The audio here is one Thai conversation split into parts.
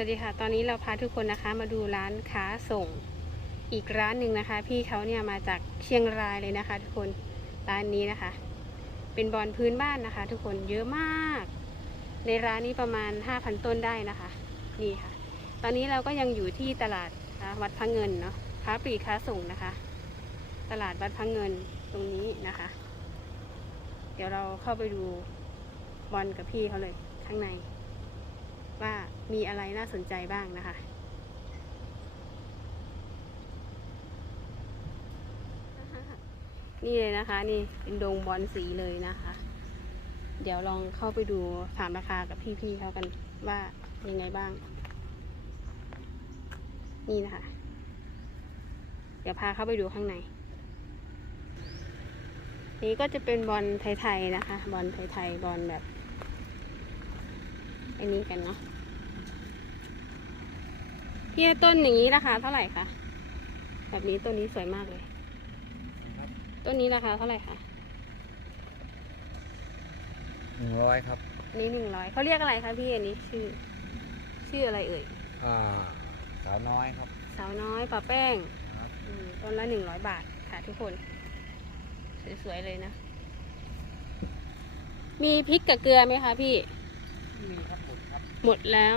วัสดีค่ะ ตอนนี้เราพาทุกคนนะคะมาดูร้านค้าส่งอีกร้านหนึ่งนะคะ พี่เขาเนี่ยมาจากเชียงรายเลยนะคะ ทุกคนร้านนี้นะคะ เป็นบอลพื้นบ้านนะคะ ทุกคนเยอะมาก ในร้านนี้ประมาณ 5,000 ต้นได้นะคะนี่ค่ะ ตอนนี้เราก็ยังอยู่ที่ตลาดวัดพระเงินเนาะค้าปลีกค้าส่งนะคะ ตลาดวัดพระเงินตรงนี้นะคะ เดี๋ยวเราเข้าไปดูบอลกับพี่เขาเลยข้างในว่า มีอะไรน่าสนใจบ้างนะคะ นี่เลยนะคะ นี่เป็นดงบอลสีเลยนะคะ เดี๋ยวลองเข้าไปดูถามราคากับพี่ๆเขากันว่ายังไงบ้าง นี่นะคะ เดี๋ยวพาเข้าไปดูข้างใน นี่ก็จะเป็นบอลไทยๆนะคะ บอลไทยๆบอลแบบไอ้นี้กันเนาะ พี่ต้นอย่างนี้ราคาเท่าไหร่คะ แบบนี้ต้นนี้สวยมากเลย ต้นนี้ราคาเท่าไหร่คะหนึ่งร้อยครับอันนี้หนึ่งร้อยเขาเรียกอะไรคะพี่อันนี้ชื่อ ชื่ออะไรเอ่ย อ่า สาวน้อยครับ สาวน้อยปลาแป้งครับอืมต้นละหนึ่งร้อยบาทค่ะทุกคน สวยๆเลยนะ มีพริกกับเกลือไหมคะพี่ มีครับผมครับ หมดแล้ว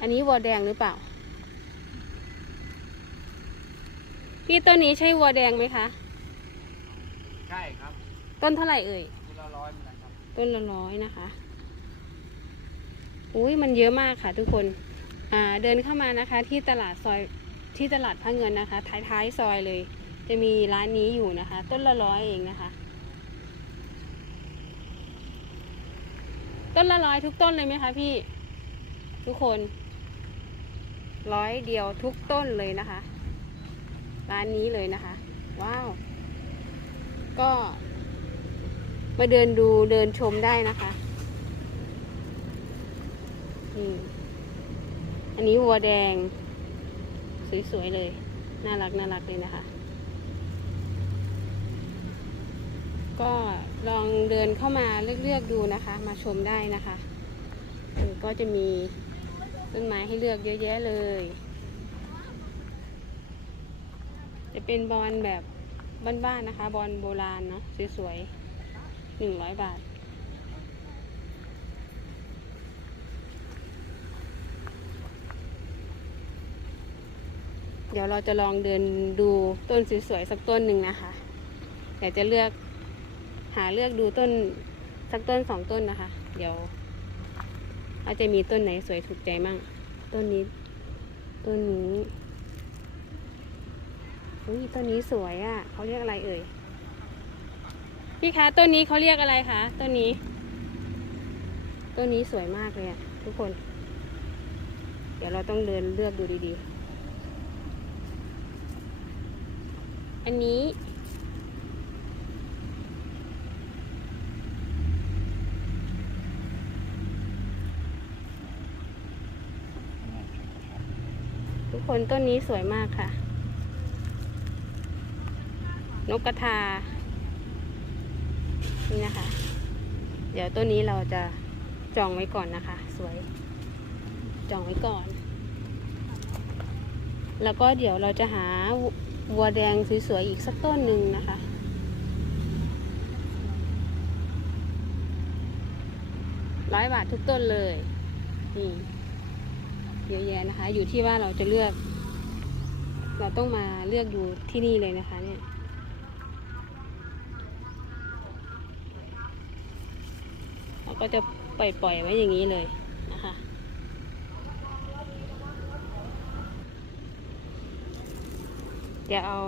อันนี้วัวแดงหรือเปล่า พี่ต้นนี้ใช่วัวแดงไหมคะ ใช่ครับ ต้นเท่าไหร่เอ่ยคุณละร้อยเหมือนกันครับ ต้นละร้อยนะคะ อุ้ยมันเยอะมากค่ะทุกคน อ่าเดินเข้ามานะคะ ที่ตลาดซอยที่ตลาดพระเงินนะคะ ท้ายๆซอยเลย จะมีร้านนี้อยู่นะคะ ต้นละร้อยเองนะคะ ต้นละร้อยทุกต้นเลยไหมคะพี่ทุกคน ร้อยเดียวทุกต้นเลยนะคะ ร้านนี้เลยนะคะ ว้าว ก็มาเดินดูเดินชมได้นะคะนี่อันนี้วัวแดง สวยๆเลย น่ารักน่ารักเลยนะคะ ก็ลองเดินเข้ามาเลือกๆดูนะคะ มาชมได้นะคะก็จะมี ต้นไม้ให้เลือกเยอะแยะเลย จะเป็นบอลแบบบ้านๆนะคะ บอลโบราณเนาะสวยๆหนึ่งร้อยบาท เดี๋ยวเราจะลองเดินดูต้นสวยๆสักต้นหนึ่งนะคะเดี๋ยวจะเลือกหาเลือกดูต้นสักต้นสองต้นนะคะ เดี๋ยว ว่าจะมีต้นไหนสวยถูกใจมั่ง ต้นนี้ ต้นนี้อุ้ยต้นนี้สวยอะ่ะเขาเรียกอะไรเอ่ย พี่คะต้นนี้เขาเรียกอะไรคะต้นนี้ ต้นนี้สวยมากเลยอะทุกคน เดี๋ยวเราต้องเดินเลือกดูดีๆ อันนี้ ทุก คนต้นนี้สวยมากค่ะ นกกระทา นี่นะคะ เดี๋ยวต้นนี้เราจะจองไว้ก่อนนะคะ สวย จองไว้ก่อน แล้วก็เดี๋ยวเราจะหาวัวแดงสวยๆอีกสักต้นหนึ่งนะคะร้อยบาททุกต้นเลยนี่ เยอะแยะนะคะ อยู่ที่ว่าเราจะเลือก เราต้องมาเลือกดูที่นี่เลยนะคะ เนี่ยเราก็จะปล่อยปล่อยๆไว้อย่างนี้เลยนะคะเดี๋ยวเอา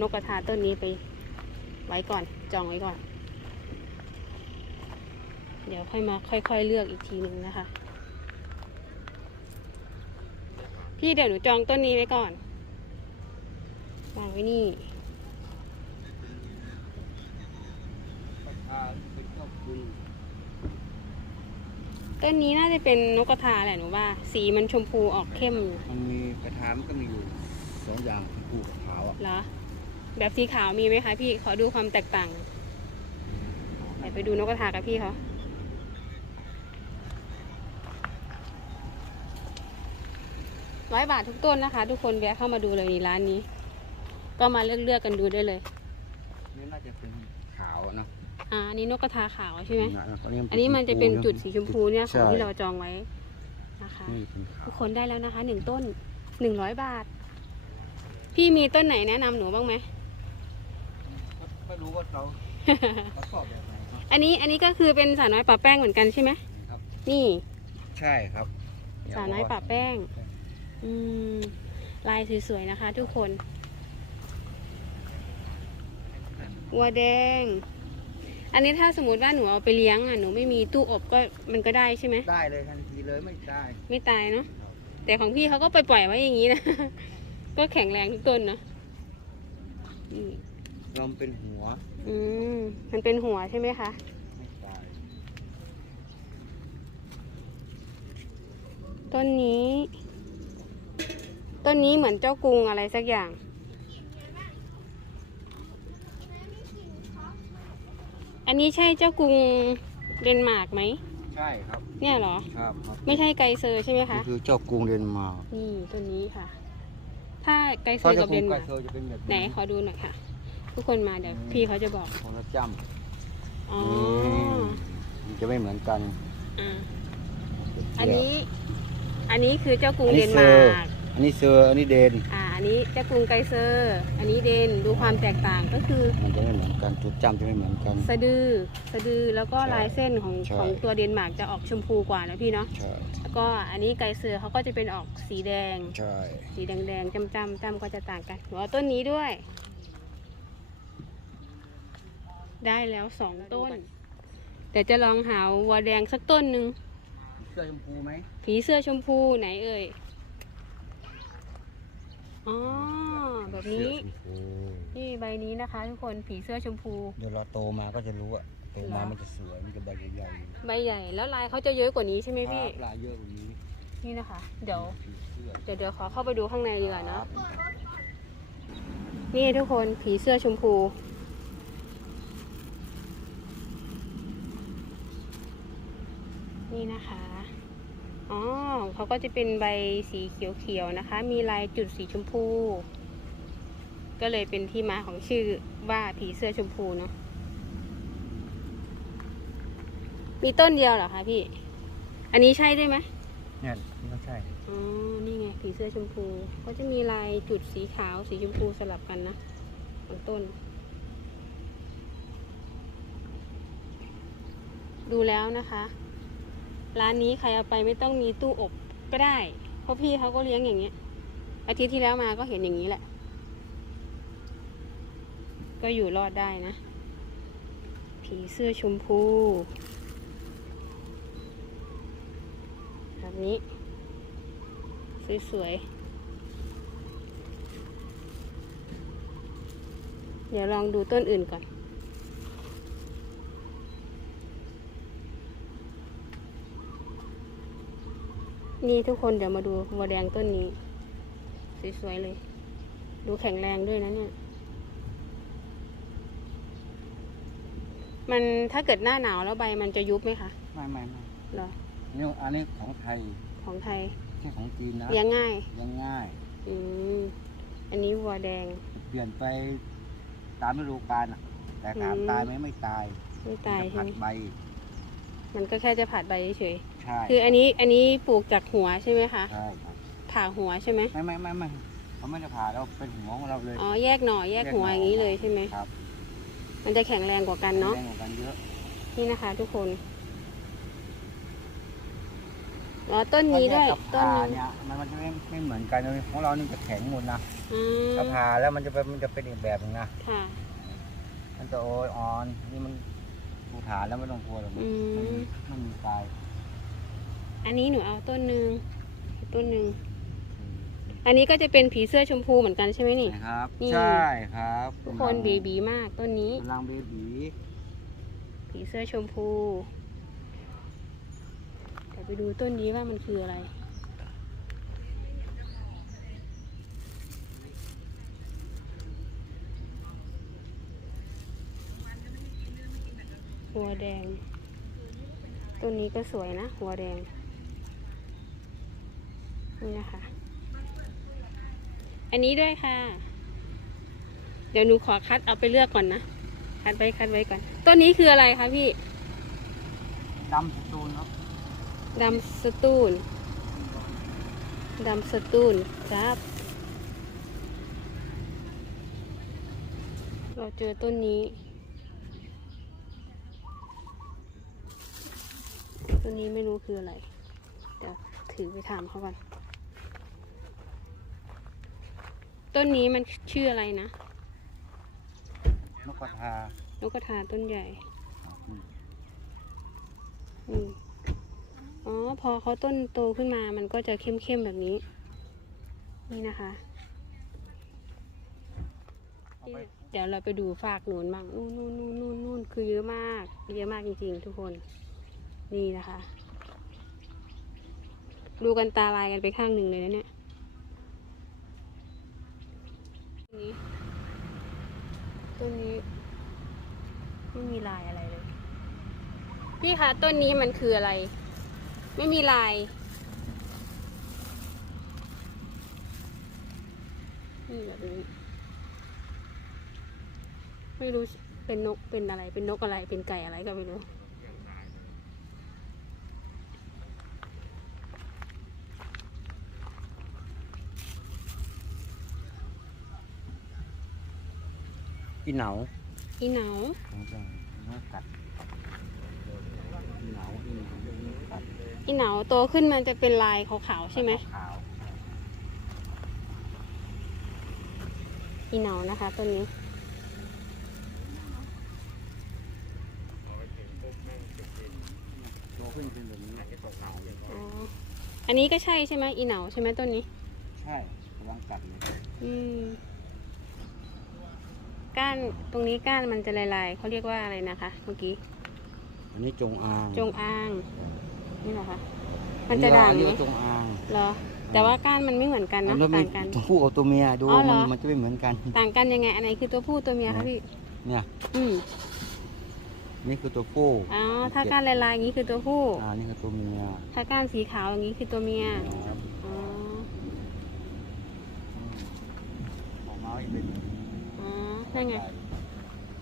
นกกระทาต้นนี้ไปไว้ก่อนจองไว้ก่อน เดี๋ยวค่อยมาค่อยๆเลือกอีกทีหนึ่งนะคะ พี่เดี๋ยวหนูจองต้นนี้ไว้ก่อนวางไว้นี่อ่าเป็นข้าวคุณต้นนี้น่าจะเป็นนกกระทาแหละหนูว่า สีมันชมพูออกเข้มอยู่มันมีกระถามก็มีอยู่สองอย่างชมพูกับขาวอะเหรอแบบสีขาวมีไหมคะพี่ขอดูความแตกต่างเดี๋ยวไปดูนกกระทากับพี่เขา ร้อยบาททุกต้นนะคะ ทุกคนแวะเข้ามาดูเลยนี่ร้านนี้ ก็มาเลือกเลือกๆกันดูได้เลยนี่น่าจะเป็นขาวเนอะอ่าอันนี้นกกระทาขาวใช่ไหมแล้วก็อันนี้มันจะเป็นจุดสีชมพูเนี่ยของใช่ที่เราจองไว้นะคะนี่เป็นขาทุวกคนได้แล้วนะคะหนึ่งต้นหนึ่งร้อยบาท พี่มีต้นไหนแนะนำหนูบ้างไหมไม่รู้ว่าเราเขาสอบแบบไหนครับอันนี้อันนี้ก็คือเป็นสาวน้อยป่าแป้งเหมือนกันใช่ไหมครับนี่ ใช่ครับ สาวน้อยป่าแป้งอืม ลายสวยๆนะคะ ทุกคน วัวแดง อันนี้ถ้าสมมติว่าหนูเอาไปเลี้ยงอะหนูไม่มีตู้อบก็มันก็ได้ใช่ไหมได้เลยทันทีเลยไม่ได้ไม่ตายเนาะแต่ของพี่เขาก็ไปปล่อยไว้อย่างนี้นะ ก็แข็งแรงทุกต้นนะนี่ลมเป็นหัว อืมมันเป็นหัวใช่ไหมคะไม่ตายต้นนี้ ต้นนี้เหมือนเจ้ากรุงอะไรสักอย่าง อันนี้ใช่เจ้ากรุงเดนมาร์กไหม ใช่ครับ เนี่ยเหรอ ครับครับไม่ใช่ไกเซอร์ใช่ไหมคะ นี่คือเจ้ากรุงเดนมาร์กนี่ต้นนี้ค่ะ ถ้าไกเซเพอราะร์เจ้ากับกเดรุงนไกมาร์กเซอร์จะเป็นแบบไหนขอดูหน่อยค่ะ ทุกคนมาเดี๋ยวพี่เขาจะบอกคนละจ้อ๋อำมันจะไม่เหมือนกันอ่าอันนี้ อันนี้คือเจ้ากรุงอันเดนี้นเซมาอร์ร์ก อันนี้เซอร์อันนี้เดนอ่าอันนี้เจ้ากรุงไกเซอร์ อันนี้เดนดูความแตกต่างก็คือ มันจะไม่เหมือนกันจุดจ้ำจะไม่เหมือนกัน สะดือสะดือแล้วก็ใช่ลายเส้นของใช่ ของตัวเดนมาร์กจะออกชมพูกว่านะพี่เนาะใช่แล้วก็อันนี้ไกเซอร์เขาก็จะเป็นออกสีแดง ใช่สีแดงแดงๆจำจำจำก็จะต่างกันหัวต้นนี้ด้วย ได้แล้วสองต้น เดี๋ยวจะลองหาวัวแดงสักต้นหนึ่งเสื้อชมพูไหมผีเสื้อชมพูไหนเอ่ย อ๋อแบบนี้เสื้อชมพูนี่ใบนี้นะคะ ทุกคนผีเสื้อชมพู เดี๋ยวเราโตมาก็จะรู้อะโตมามันจะสวยมันจะใบใหญ่ใบใหญ่ แล้วลายเขาจะเยอะกว่านี้ใช่ไหมๆพี่ครับลายเยอะกว่านี้นี่นะคะ เดี๋ยว ผีเสื้อเดี๋ยวเดี๋ยวขอเข้าไปดูข้างในดีกว่าคเนาะรับนี่ทุกคนผีเสื้อชมพู นี่นะคะ อ๋อเขาก็จะเป็นใบสีเขียวๆนะคะ มีลายจุดสีชมพู ก็เลยเป็นที่มาของชื่อว่าผีเสื้อชมพูเนาะมีต้นเดียวเหรอคะพี่ อันนี้ใช่ด้วยไหมเนี่ยนี่ก็ใช่อ๋อนี่ไงผีเสื้อชมพู ก็จะมีลายจุดสีขาวสีชมพูสลับกันนะบางต้น ดูแล้วนะคะ ร้านนี้ใครเอาไปไม่ต้องมีตู้อบก็ได้ เพราะพี่เขาก็เลี้ยงอย่างเงี้ย อาทิตย์ที่แล้วมาก็เห็นอย่างนี้แหละ ก็อยู่รอดได้นะ ผีเสื้อชมพู แบบนี้ สวยๆเดี๋ยวลองดูต้นอื่นก่อน นี่ทุกคนเดี๋ยวมาดูวัวแดงต้นนี้ สวยๆเลย ดูแข็งแรงด้วยนะเนี่ย มันถ้าเกิดหน้าหนาวแล้วใบมันจะยุบไหมคะไม่ไม่ไม่เหรอนี่อันนี้ของไทยของไทยไม่ใช่ของจีนนะเลี้ยงง่ายยังง่าย อืมอันนี้วัวแดง เปลี่ยนไปตามฤดูกาลอะแต่ถามอืมตายไหมไม่ตายไม่ตายจะใช่ผัดไหมใบ มันก็แค่จะผัดใบเฉย ใช่ๆคืออันนี้อันนี้ปลูกจากหัวใช่ไหมคะใช่ครับผ่าหัวใช่ไหมไม่ไม่ไม่ไม่เขาไม่ได้ผ่าเราเป็นหัวของเราเลยอ๋อแยกหน่อแยกหัวอย่างนี้เลยใช่ไหมครับ มันจะแข็งแรงกว่ากันเนาะแรงกว่ากันเยอะนี่นะคะ ทุกคนอ๋อต้นนี้ด้วยถ้าต้นผ่านี้เนี่ยมันมันจะไม่ไม่เหมือนกันเลยของเรานี่จะแข็งหมดนะอืมถ้าผ่าแล้วมันจะเป็นมันจะเป็นอีกแบบหนึงนะค่ะมันจะโอยอ่อนนี่มันผูฐานแล้วไม่ต้องกลัวหรอกอืมมันมีตาย อันนี้หนูเอาต้นหนึ่งต้นหนึ่งอันนี้ก็จะเป็นผีเสื้อชมพูเหมือนกันใช่ไหมนี่ นะครับ นี่ ใช่ครับทุกคนเบบีมากต้นนี้ กำลังเบบีผีเสื้อชมพูเดี๋ยวไปดูต้นนี้ว่ามันคืออะไร หัวแดง ต้นนี้ก็สวยนะ หัวแดง นี่นะคะ อันนี้ด้วยค่ะ เดี๋ยวหนูขอคัดเอาไปเลือกก่อนนะ คัดไว้คัดไว้ก่อน ต้นนี้คืออะไรคะพี่ ดำสตูนครับ ดำสตูน ดำสตูนครับ เราเจอต้นนี้ ต้นนี้ไม่รู้คืออะไร เดี๋ยวถือไปถามเขาก่อน ต้นนี้มันชื่ออะไรนะนกกระทานกกระทาต้นใหญ่อืมอ๋อ พอเขาต้นโตขึ้นมา มันก็จะเข้มๆแบบนี้ นี่นะคะเอาไปเดี๋ยวเราไปดูฝากหนุนบ้างนู่นนู่นนู่นนู่นนู่นคือเยอะมาก เยอะมากจริงๆ ทุกคน นี่นะคะ ดูกันตาลายกันไปข้างหนึ่งเลยนะเนี่ยต้ นี้ต้นนี้ไม่มีลายอะไรเลย พี่คะต้นนี้มันคืออะไร ไม่มีลายนี่แบบนี้ไม่รู้เป็นนกเป็นอะไร เป็นนกอะไรเป็นไก่อะไรก็ไม่รู้ อีเหนาอีเหนาผมจะเนื้อกัดอีเหนาอีเหนาเนื้อกัดอีเหนาโตขึ้นมันจะเป็นลายขาวๆใช่ไหมขาวอีเหนานะคะต้นนี้โตขึ้นเป็นแบบนี้ขาวเลยอ๋ออันนี้ก็ใช่ใช่ไหมอีเหนาใช่ไหมต้นนี้ ใช่ระวังกัดเลยอืม ก้านตรงนี้ก้านมันจะลายๆเขาเรียกว่าอะไรนะคะ เมื่อกี้อันนี้จงอางจงอางนี่เหรอคะมันจะด่างอันไหนี้มก็จงอางเหรอแต่ว่าก้านมันไม่เหมือนกันนะแล้วมีต่างกันตัวผู้กับตัวเมียดูอ๋อเหรมัอนมันจะไม่เหมือนกัน ต่างกันยังไงอันไหนคือตัวผู้ตัวเมียคะพี่เนี่ยอืมนี่คือตัวผู้อ๋อถ้าก้านลายๆอย่างนี้คือตัวผู้อ่านี่คือตัวเมียถ้าก้านสีขาวอย่างนี้คือตัวเมีย ครับ อ๋อ ของเมาอีกเป็น อ๋อ นั่นไง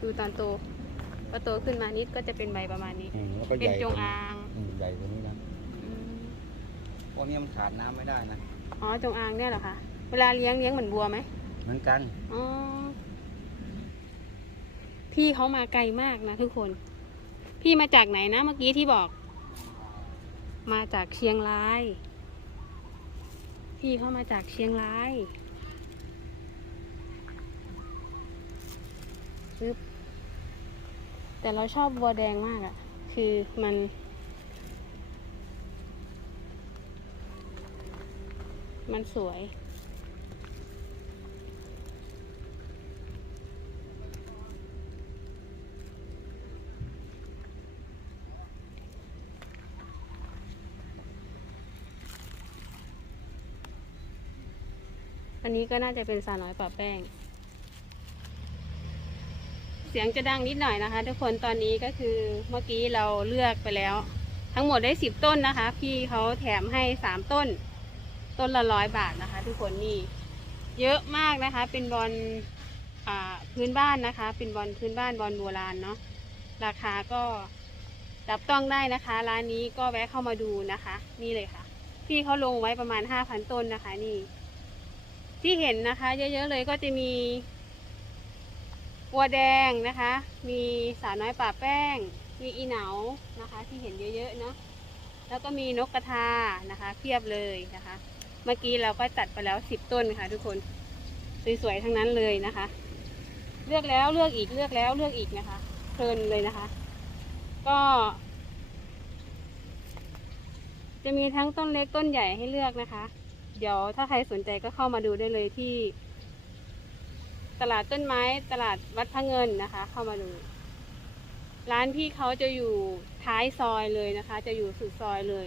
ดูตอนโตพอโตขึ้นมานิดก็จะเป็นใบประมาณนี้ อืมแล้วก็เป็นใหญ่จงกว่าอางอืมใหญ่กว่านี้นะอืมพวกนี้มันขาดน้ำไม่ได้นะอ๋อจงอางเนี่ยเหรอคะเวลาเลี้ยงเลี้ยงเหมือนบัวไหมเหมือนกันอ๋อพี่เขามาไกลมากนะทุกคน พี่มาจากไหนนะเมื่อกี้ที่บอก มาจากเชียงราย พี่เขามาจากเชียงรายปึ๊บ แต่เราชอบบัวแดงมากอะ่ะ คือมัน มันสวยอันนี้ก็น่าจะเป็นสาวน้อยป่าแป้ง เสียงจะดังนิดหน่อยนะคะ ทุกคนตอนนี้ก็คือเมื่อกี้เราเลือกไปแล้ว ทั้งหมดได้สิบต้นนะคะ พี่เขาแถมให้สามต้น ต้นละร้อยบาทนะคะ ทุกคนนี่เยอะมากนะคะ เป็นบอลพื้นบ้านนะคะ เป็นบอลพื้นบ้านบอลโบราณเนาะราคาก็จับต้องได้นะคะ ร้านนี้ก็แวะเข้ามาดูนะคะ นี่เลยค่ะ พี่เขาลงไว้ประมาณห้าพันต้นนะคะ นี่ ที่เห็นนะคะ เยอะๆเลยก็จะมี วัวแดงนะคะ มีสาวน้อยป่าแป้ง มีอีเหนานะคะ ที่เห็นเยอะๆเนาะแล้วก็มีนกกระทานะคะเพียบเลยนะคะ เมื่อกี้เราก็จัดไปแล้วสิบต้นค่ะ ทุกคนสวยๆทั้งนั้นเลยนะคะ เลือกแล้วเลือกอีกเลือกแล้วเลือกอีกนะคะเพลินเลยนะคะ ก็ จะมีทั้งต้นเล็กต้นใหญ่ให้เลือกนะคะ เดี๋ยวถ้าใครสนใจก็เข้ามาดูได้เลยที่ ตลาดต้นไม้ตลาดวัดพระเงินนะคะ เข้ามาดู ร้านพี่เขาจะอยู่ท้ายซอยเลยนะคะ จะอยู่สุดซอยเลย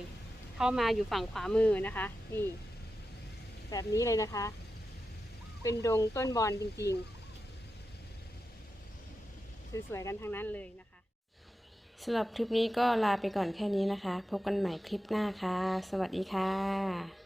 เข้ามาอยู่ฝั่งขวามือนะคะ นี่ แบบนี้เลยนะคะ เป็นดงต้นบอนจริงๆสวยๆกันทั้งนั้นเลยนะคะสำหรับคลิปนี้ก็ลาไปก่อนแค่นี้นะคะ พบกันใหม่คลิปหน้าค่ะ สวัสดีค่ะ